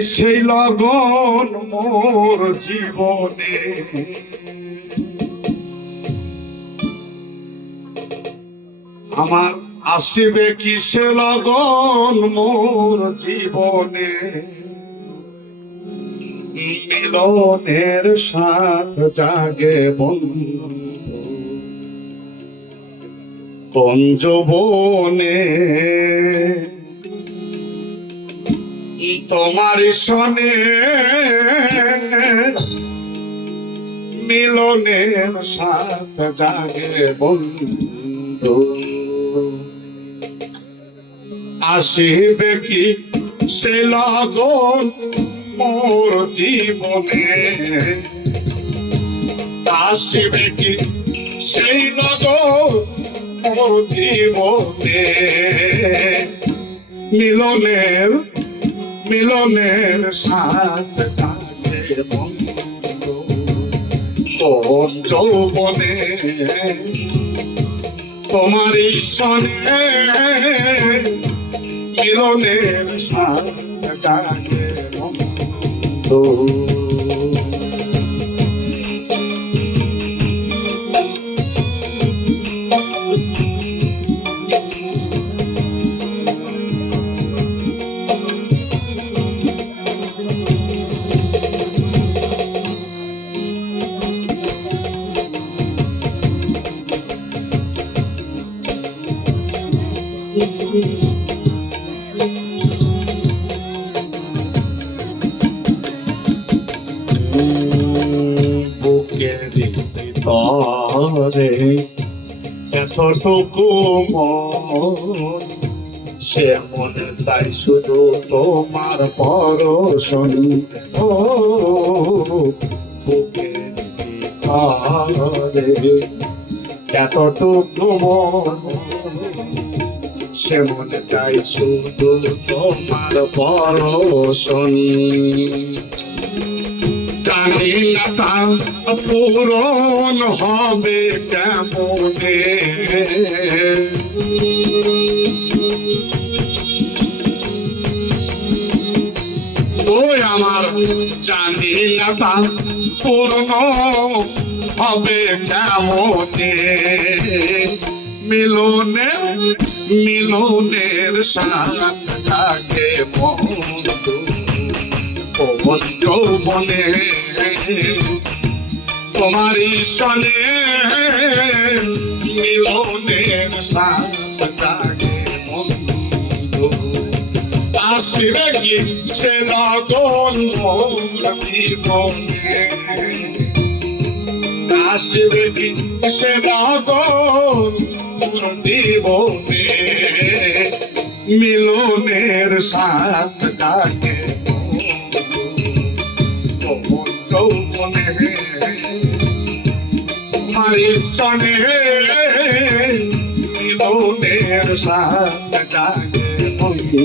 সেই লগন মোর জীবনে। আমার আসিবে কিসে লগন মোর জীবনে? মিলনের সাথ জাগে বন্ধু। কঞ্জবনে তোমার সনে মিলনের সাথ জাগে বন্ধু। আসিবে কি সে লগন মোর জীবনে? আসিবে কি সেই লগন মোর জীবনে? মিলনের মিলনের সাথ জাগে বন্ধু যৌবনে তোমার ঈশ্বরে মিলনের সাথ জাগে বন্ধু ভিতরে এতটুকু মন সে মনে তাই শুধু তোমার পরশন। ও বুকের ভিতরে এতটুকু মন সে মনে চাই শুধু তোমার পরশন। জানি না তা পূরণ হবে কেমনে। ওই আমার জানি না তা পূর্ণ হবে কেমনে। মিলনে মিলনের সাথ বন্ধু। কোন যৌবনে তোমার সনে মিলনের সাথ বন্ধু। আসবে কি সে লগন জীবনে? আসবে কি সে লগন জীবনে মিলনের জাগে। কোন যৌবনে তোমার সনে মিলনের সাথ জাগে। বন্ধু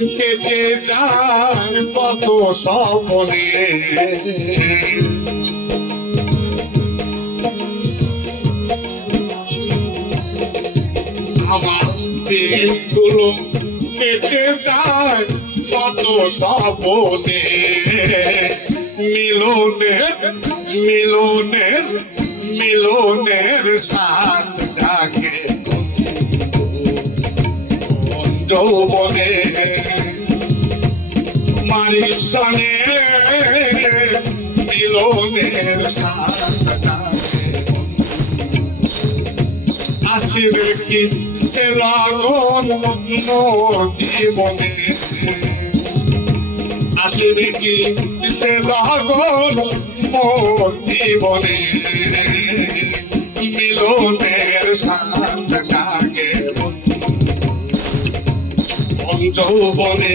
কেটে যায় কত স্বপনে আমার দিনগুলো কেটে যায় কত স্বপনে। মিলনের মিলনের মিলনের থাকে। তোমারই সনে মিলনের আসিবে কি সে লগন জীবনে? আসিবে কি সে লগন জীবনে? মিলনের সাথে থাকে যৌবনে